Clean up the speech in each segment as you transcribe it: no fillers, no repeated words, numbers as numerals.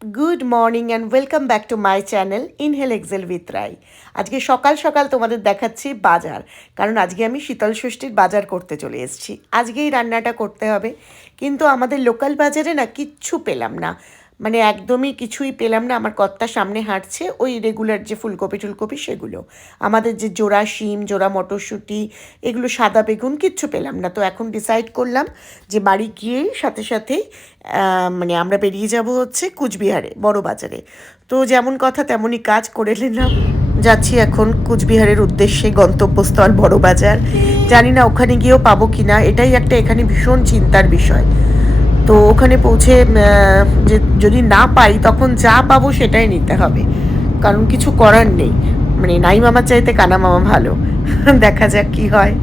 Good morning and welcome back to my channel inhale excel with Rai. আজকে সকাল সকাল তোমাদের দেখাচ্ছি বাজার, কারণ আজকে আমি শীতল ষষ্ঠীর বাজার করতে চলে এসেছি। আজকেই রান্নাটা করতে হবে, কিন্তু আমাদের লোকাল বাজারে না কিচ্ছু পেলাম না, মানে একদমই কিছুই পেলাম না। আমার কর্তা সামনে হাঁটছে, ওই রেগুলার যে ফুলকপি টুলকপি সেগুলো, আমাদের যে জোড়া শিম, জোড়া মটরশুঁটি, এগুলো সাদা বেগুন কিচ্ছু পেলাম না। তো এখন ডিসাইড করলাম যে বাড়ি গিয়েই সাথে সাথেই মানে আমরা বেরিয়ে যাব হচ্ছে কুচবিহারে বড় বাজারে। তো যেমন কথা তেমনই কাজ করে নিলাম, যাচ্ছি এখন কুচবিহারের উদ্দেশ্যে, গন্তব্যস্থল বড় বাজার। জানি না ওখানে গিয়েও পাবো কি না, এটাই একটা এখানে ভীষণ চিন্তার বিষয়। তো ওখানে পৌঁছে যে যদি না পাই তখন যা পাবো সেটাই নিতে হবে, কারণ কিছু করার নেই। মানে নাই মামার চাইতে কানা মামা ভালো। দেখা যাক কি হয়।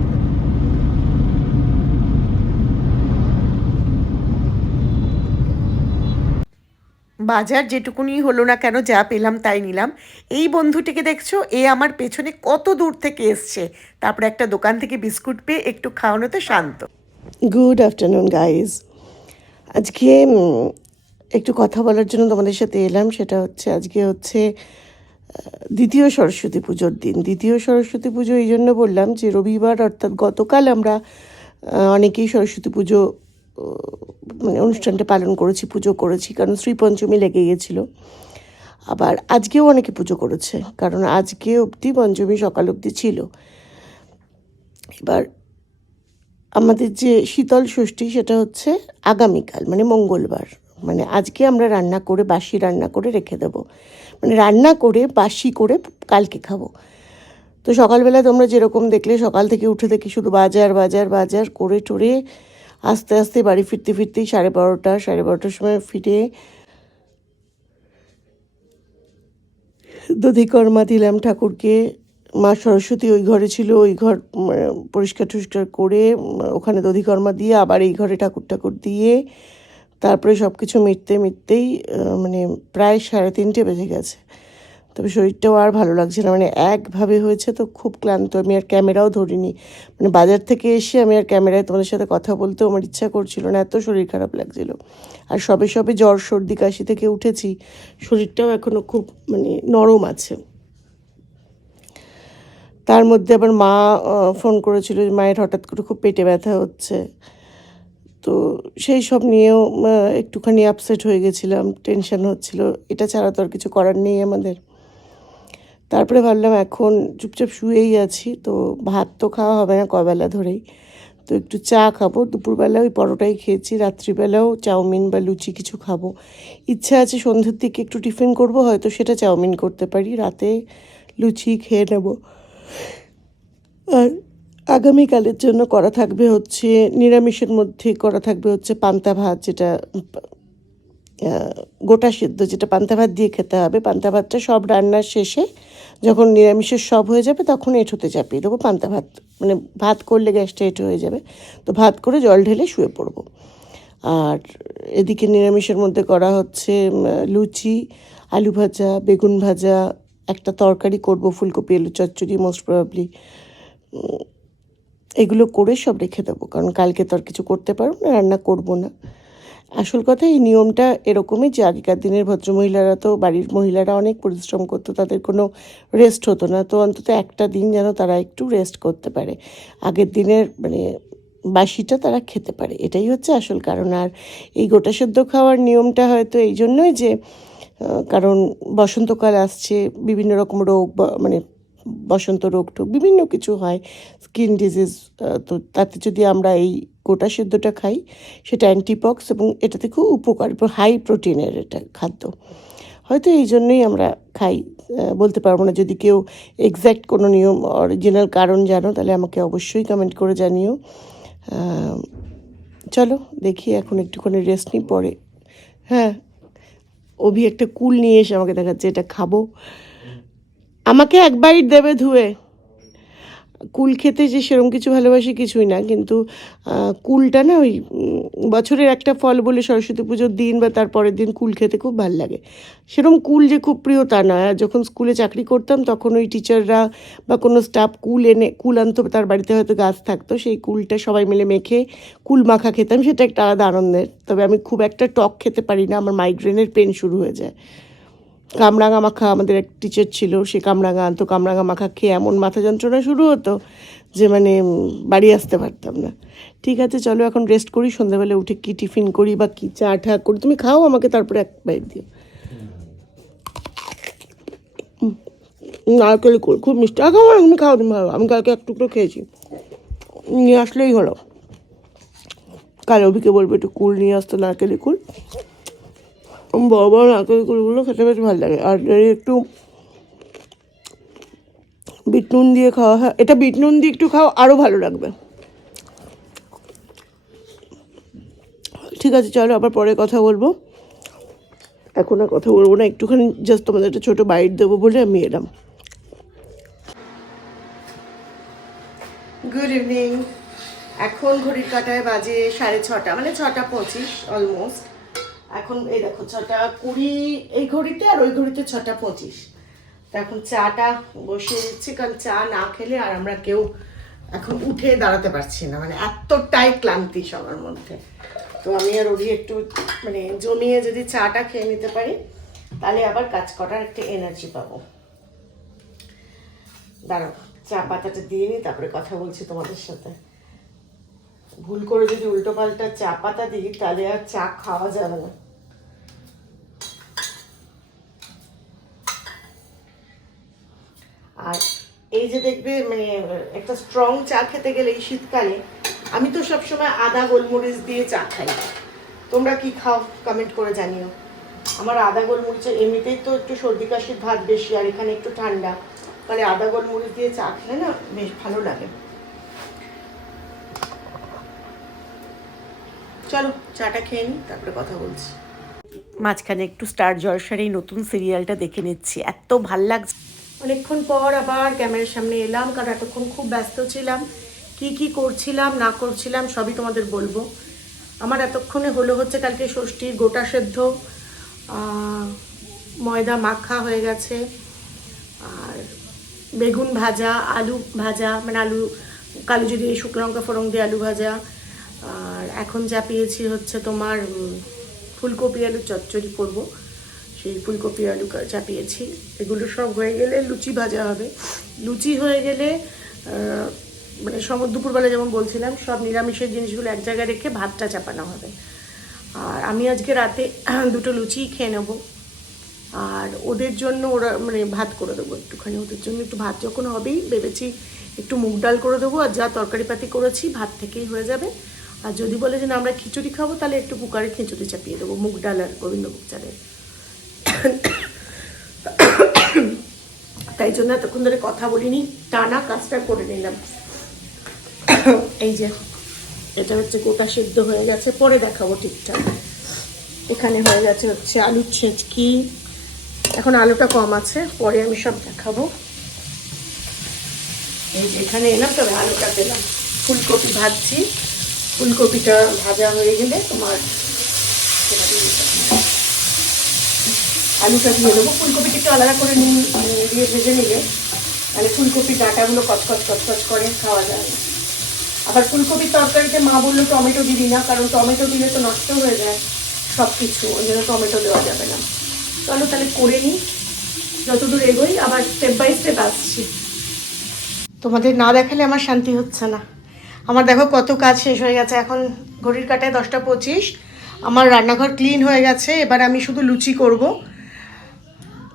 বাজার যেটুকুনি হলো না কেন, যা পেলাম তাই নিলাম। এই বন্ধুটিকে দেখছো, এ আমার পেছনে কত দূর থেকে এসছে, তারপরে একটা দোকান থেকে বিস্কুট পেয়ে একটু খাওয়ানোতে শান্ত। Good afternoon guys. আজকে একটু কথা বলার জন্য তোমাদের সাথে এলাম। সেটা হচ্ছে আজকে হচ্ছে দ্বিতীয় সরস্বতী পুজোর দিন। দ্বিতীয় সরস্বতী পুজো এই জন্য বললাম যে রবিবার অর্থাৎ গতকাল আমরা অনেকেই সরস্বতী পুজো মানে অনুষ্ঠানটা পালন করেছি, পুজো করেছি, কারণ শ্রীপঞ্চমী লেগে গেছিলো। আবার আজকেও অনেকে পুজো করেছে, কারণ আজকে অবধি পঞ্চমী সকাল অবধি ছিল। এবার আমাদের যে শীতল ষষ্ঠী সেটা হচ্ছে আগামীকাল, মানে মঙ্গলবার। মানে আজকে আমরা রান্না করে, বাসি রান্না করে রেখে দেবো, মানে রান্না করে বাসি করে কালকে খাবো। তো সকালবেলা তোমরা যেরকম দেখলে, সকাল থেকে উঠে দেখি শুধু বাজার বাজার বাজার করে টোরে আস্তে আস্তে বাড়ি ফিরতে ফিরতেই 12:30, 12:30টার সময় ফিরে দধিকর্মা দিলাম ঠাকুরকে। মা সরস্বতী ওই ঘরে ছিল, ওই ঘর পরিষ্কার টরিষ্কার করে ওখানে দধিকর্মা দিয়ে আবার এই ঘরে ঠাকুর ঠাকুর দিয়ে তারপরে সব কিছু মিটতেই মানে প্রায় 3:30 বেজে গেছে। তবে শরীরটাও আর ভালো লাগছে না, মানে একভাবে হয়েছে তো খুব ক্লান্ত। আমি আর ক্যামেরাও ধরিনি, মানে বাজার থেকে এসে আমি আর ক্যামেরায় তোমাদের সাথে কথা বলতেও আমার ইচ্ছা করছিল না, এত শরীর খারাপ লাগছিল। আর সবে সবে জ্বর সর্দি কাশি থেকে উঠেছি, শরীরটাও এখনও খুব মানে নরম আছে। তার মধ্যে আবার মা ফোন করেছিল যে মায়ের হঠাৎ করে খুব পেটে ব্যথা হচ্ছে। তো সেই সব নিয়েও একটুখানি আপসেট হয়ে গেছিলাম, টেনশন হচ্ছিল। এটা ছাড়া তো আর কিছু করার নেই আমাদের। তারপরে ভাবলাম এখন চুপচাপ শুয়েই আছি, তো ভাত তো খাওয়া হবে না কবেলা ধরেই, তো একটু চা খাবো। দুপুরবেলা ওই পরোটাই খেয়েছি, রাত্রিবেলাও চাউমিন বা লুচি কিছু খাবো। ইচ্ছা আছে সন্ধ্যের দিকে একটু টিফিন করব, হয়তো সেটা চাউমিন করতে পারি, রাতে লুচি খেয়ে নেব। আর আগামীকালের জন্য করা থাকবে হচ্ছে নিরামিষের মধ্যে করা থাকবে হচ্ছে পান্তা ভাত, যেটা গোটা সিদ্ধ, যেটা পান্তা ভাত দিয়ে খেতে হবে। পান্তা ভাতটা সব রান্নার শেষে যখন নিরামিষের সব হয়ে যাবে তখন এঁঠোতে চাপিয়ে দেবো পান্তা ভাত, মানে ভাত করলে গ্যাসটা এঁঠো হয়ে যাবে। তো ভাত করে জল ঢেলে শুয়ে পড়বো। আর এদিকে নিরামিষের মধ্যে করা হচ্ছে লুচি, আলু ভাজা, বেগুন ভাজা, একটা তরকারি করব, ফুলকপি আলু চচ্চড়ি মোস্ট প্রবাবলি। এগুলো করে সব রেখে দেবো, কারণ কালকে তো আর কিছু করতে পারবো না, রান্না করবো না। আসল কথা এই নিয়মটা এরকমই যে আগেকার দিনের ভদ্রমহিলারা, তো বাড়ির মহিলারা অনেক পরিশ্রম করতো, তাদের কোনো রেস্ট হতো না। তো অন্তত একটা দিন যেন তারা একটু রেস্ট করতে পারে, আগের দিনের মানে বাসিটা তারা খেতে পারে, এটাই হচ্ছে আসল কারণ। আর এই গোটা সেদ্ধ খাওয়ার নিয়মটা হয়তো এই জন্যই যে কারণ বসন্তকাল আসছে, বিভিন্ন রকম রোগ মানে বসন্ত রোগ টোগ বিভিন্ন কিছু হয়, স্কিন ডিজিজ। তো তাতে যদি আমরা এই গোটা সেদ্ধটা খাই, সেটা অ্যান্টিপক্স এবং এটাতে খুব উপকার, হাই প্রোটিনের এটা খাদ্য। হয়তো এই জন্যই আমরা খাই, বলতে পারবো না। যদি কেউ এক্স্যাক্ট কোনো নিয়ম অরিজিনাল কারণ জানো তাহলে আমাকে অবশ্যই কমেন্ট করে জানিও। চলো দেখি, এখন একটুখানি রেস্ট নিই, পরে। হ্যাঁ, অভি একটা কুল নিয়ে এসে আমাকে দেখাচ্ছে এটা খাবো, আমাকে এক বাইট দেবে ধুয়ে। কুল খেতে যে সেরকম কিছু ভালোবাসি কিছুই না, কিন্তু কুলটা না ওই বছরের একটা ফল বলে সরস্বতী পুজোর দিন বা তার পরের দিন কুল খেতে খুব ভালো লাগে। সেরকম কুল যে খুব প্রিয় তা নয়। আর যখন স্কুলে চাকরি করতাম তখন ওই টিচাররা বা কোনো স্টাফ কুল আনতো, তার বাড়িতে হয়তো গাছ থাকতো, সেই কুলটা সবাই মিলে মেখে কুল মাখা খেতাম, সেটা একটা আলাদা আনন্দের। তবে আমি খুব একটা টক খেতে পারি না, আমার মাইগ্রেনের পেন শুরু হয়ে যায়। কামরাঙা মাখা আমাদের এক টিচার ছিল, সে কামরাঙা আনতো, কামরাঙা মাখা খেয়ে এমন মাথা যন্ত্রণা শুরু হতো যে মানে বাড়ি আসতে পারতাম না। ঠিক আছে, চলো এখন রেস্ট করি, সন্ধ্যাবেলা উঠে কি টিফিন করি বা কী চা ঠা করি। তুমি খাও, আমাকে তারপরে এক বাইট দিও। নারকেল কুল খুব মিষ্টি। খাও, তুমি খাও, তুমি ভালো, আমি কালকে এক টুকরো খেয়েছি, নিয়ে আসলেই হলো। কাল অভিকে বলবো একটু কুল নিয়ে আসতো, নারকেলি কুল। বড় বড় নারকেলি কুলগুলো খেতে বেশ ভালো লাগে। আর একটু বিট নুন দিয়ে খাওয়া হয়, এটা বিট নুন দিয়ে একটু খাও আরও ভালো লাগবে। ঠিক আছে, চলো আবার পরে কথা বলবো, এখন আর কথা বলবো না, একটুখানি জাস্ট তোমাদের একটা ছোটো বাইট দেবো বলে আমি এলাম। Good evening. এখন ঘড়ির কাঁটায় বাজে 6:30, মানে 6:25 অলমোস্ট। এখন এই দেখো 6:20 এই ঘড়িতে, আর ওই ঘড়িতে 6:25। তো এখন চাটা বসিয়ে দিচ্ছি, কারণ চা না খেলে আর আমরা কেউ এখন উঠে দাঁড়াতে পারছি না, মানে এতটাই ক্লান্তি সবার মধ্যে। তো আমি আর ওরই একটু মানে জমিয়ে যদি চাটা খেয়ে নিতে পারি, তাহলে আবার কাজ করার একটা এনার্জি পাবো। দাঁড়াও, চা পাতাটা দিয়ে নিই, তারপরে কথা বলছি তোমাদের সাথে। ভুল করে যদি উল্টো পাল্টা চা পাতা দিই, তাহলে আর চা খাওয়া যাবে না। আর এই যে দেখবে মানে একটা স্ট্রং চা খেতে গেলে এই শীতকালে, আমি তো সবসময় আদা গোলমরিচ দিয়ে চা খাই। তোমরা কি খাও কমেন্ট করে জানিও। আমার আদা গোলমরিচ, এমনিতেই তো একটু সর্দি কাশির ভাত বেশি, আর এখানে একটু ঠান্ডা, তাহলে আদা গোলমরিচ দিয়ে চা খেলে না বেশ ভালো লাগে। চলো চাটা খেয়ে নিই, তারপরে কথা বলছি। মাঝখানে একটু স্টার জলসার এই নতুন সিরিয়ালটা দেখে নিচ্ছি, এত ভাল লাগছে। অনেকক্ষণ পর আবার ক্যামেরার সামনে এলাম, কারণ এতক্ষণ খুব ব্যস্ত ছিলাম। কি করছিলাম না করছিলাম সবই তোমাদের বলবো। আমার এতক্ষণে হচ্ছে কালকে ষষ্ঠীর গোটা সেদ্ধ, ময়দা মাখা হয়ে গেছে, আর বেগুন ভাজা, আলু ভাজা, মানে আলু কালো যদি শুকনো লঙ্কা ফোড়ন দিয়ে আলু ভাজা, আর এখন যা পেয়েছি হচ্ছে তোমার ফুলকপি আলু চচ্চড়ি করব, সেই ফুলকপি আলু চাপিয়েছি। এগুলো সব হয়ে গেলে লুচি ভাজা হবে। লুচি হয়ে গেলে মানে দুপুরবেলা যেমন বলছিলাম, সব নিরামিষের জিনিসগুলো এক জায়গায় রেখে ভাতটা চাপানো হবে। আর আমি আজকে রাতে দুটো লুচিই খেয়ে নেবো, আর ওদের জন্য ওরা মানে ভাত করে দেবো একটুখানি। ওদের জন্য একটু ভাত যখন হবেই ভেবেছি একটু মুগ ডাল করে দেবো, আর যা তরকারিপাতি করেছি ভাত থেকেই হয়ে যাবে। আর যদি বলে যে না আমরা খিচুড়ি খাবো, তাহলে একটু কুকারে খিচুড়ি চাপিয়ে দেবো, মুগ ডাল আর গোবিন্দভোগ চালের। তাই জন্য এতক্ষণ ধরে কথা বলিনি, টানা কাজটা করে নিলাম। এই যে এটা হচ্ছে গোটা সেদ্ধ হয়ে গেছে, পরে দেখাবো ঠিকঠাক। এখানে হয়ে গেছে হচ্ছে আলুর ছেঁচকি, এখন আলুটা কম আছে, পরে আমি সব দেখাবো। এই যে এখানে এলাম, তবে আলুটা পেলাম। ফুলকপি ভাজছি, ফুলকপিটা ভাজা হয়ে গেলে তোমার আলুটা দিয়ে দেবো। ফুলকপিটা একটু আলাদা করে দিয়ে ভেজে নিলে তাহলে ফুলকপির ডাঁটাগুলো কচকচ করে খাওয়া যায়। আবার ফুলকপির তরকারিতে মা বললো টমেটো দিবি না, কারণ টমেটো দিলে তো নষ্ট হয়ে যায় সব কিছু, ওই জন্য টমেটো দেওয়া যাবে না। চলো তাহলে করে নিই, যতদূর এগোই আবার স্টেপ বাই স্টেপ আসছি। তোমাদের না দেখালে আমার শান্তি হচ্ছে না। আমার দেখো কত কাজ শেষ হয়ে গেছে, এখন ঘড়ির কাঁটায় 10:25। আমার রান্নাঘর ক্লিন হয়ে গেছে, এবার আমি শুধু লুচি করব,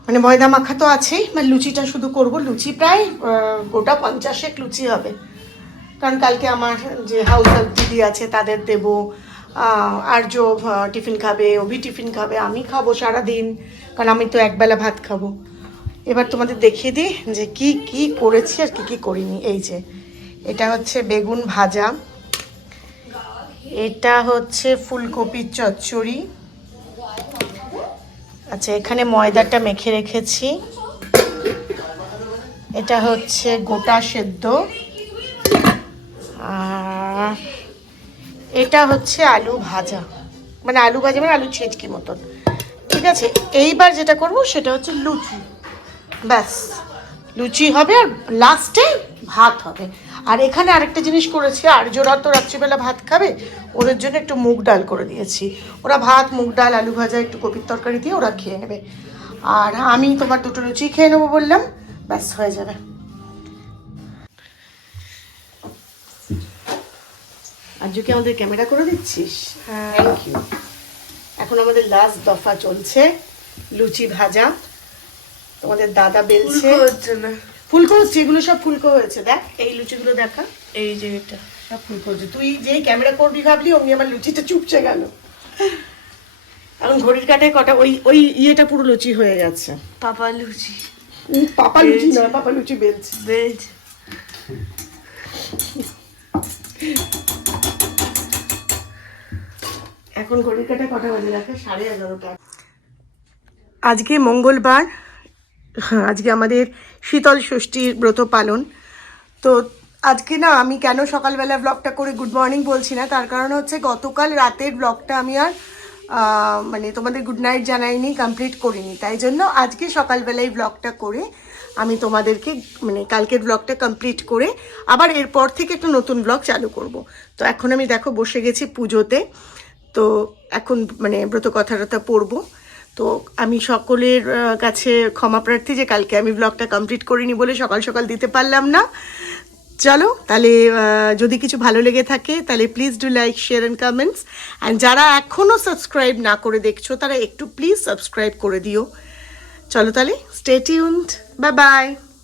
মানে ময়দা মাখা তো আছেই, মানে লুচিটা শুধু করব। লুচি প্রায় গোটা 50 লুচি হবে, কারণ কালকে আমার যে হাউস হেল্প দিদি আছে তাদের দেবো, আর্য টিফিন খাবে, অভি টিফিন খাবে, আমি খাবো সারাদিন, কারণ আমি তো একবেলা ভাত খাবো। এবার তোমাদের দেখিয়ে দিই যে কি করেছি আর কি করিনি। এই যে এটা হচ্ছে বেগুন ভাজা, এটা হচ্ছে ফুলকপির চচ্চড়ি, আচ্ছা এখানে ময়দাটা মেখে রেখেছি, এটা হচ্ছে গোটা সেদ্ধ, আর এটা হচ্ছে আলু ভাজা, মানে আলু ভাজা মানে আলু ছেঁচকি মতন। ঠিক আছে, এইবার যেটা করব সেটা হচ্ছে লুচি। ব্যাস, লুচি হবে আর লাস্টে ভাত হবে। আর এখানে আরেকটা জিনিস করেছি, আর্যরা তো রাত্রিবেলা ভাত খাবে, ওদের জন্য একটু মুগ ডাল করে দিয়েছি। ওরা ভাত, মুগ ডাল, আলু ভাজা, একটু কপির তরকারি দিয়ে ওরা খেয়ে নেবে। আর আমি তোমার দুটো লুচি খেয়ে নেবো বললাম, ব্যাস হয়ে যাবে। আর্যকে আমাদের ক্যামেরা করে দিচ্ছিস? Thank you. এখন আমাদের লাস্ট দফা চলছে, লুচি ভাজা। তোমাদের দাদা বেলছে, ফুলকো হচ্ছে, এগুলো সব ফুলকো হয়েছে। দেখ এই লুচিগুলো দেখা, এই যে এটা সব ফুলকো হচ্ছে। তুই যেই ক্যামেরা করবি ভাবলি, অমনি আমার লুচিটা চুপচে গেল। এখন ঘড়ির কাঁটায় কটা, ওই ওই ইয়েটা পুরো লুচি হয়ে গেছে। পাপা লুচি, পাপা লুচি নয়, পাপা লুচি বেলছে। ভেজ। এখন ঘড়ির কাঁটায় কটা বাজে রাখে? 11:30। আজকে মঙ্গলবার, হ্যাঁ আজকে আমাদের শীতল ষষ্ঠীর ব্রত পালন। তো আজকে না আমি কেন সকালবেলা ব্লগটা করে গুড মর্নিং বলছি না, তার কারণ হচ্ছে গতকাল রাতের ব্লগটা আমি আর মানে তোমাদের গুড নাইট জানাইনি, কমপ্লিট করিনি। তাই জন্য আজকে সকালবেলায় ব্লগটা করে আমি তোমাদেরকে মানে কালকের ব্লগটা কমপ্লিট করে আবার এরপর থেকে একটা নতুন ব্লগ চালু করব। তো এখন আমি দেখো বসে গেছি পুজোতে। তো এখন মানে ব্রত কথা পড়বো। তো আমি সকলের কাছে ক্ষমা প্রার্থী যে কালকে আমি ব্লগটা কমপ্লিট করিনি বলে সকাল সকাল দিতে পারলাম না। চলো তাহলে, যদি কিছু ভালো লেগে থাকে তাহলে please do like, share and comments. And যারা এখনও সাবস্ক্রাইব না করে দেখছো তারা একটু প্লিজ সাবস্ক্রাইব করে দিও। চলো তাহলে, স্টে টিউনড, বাই বাই।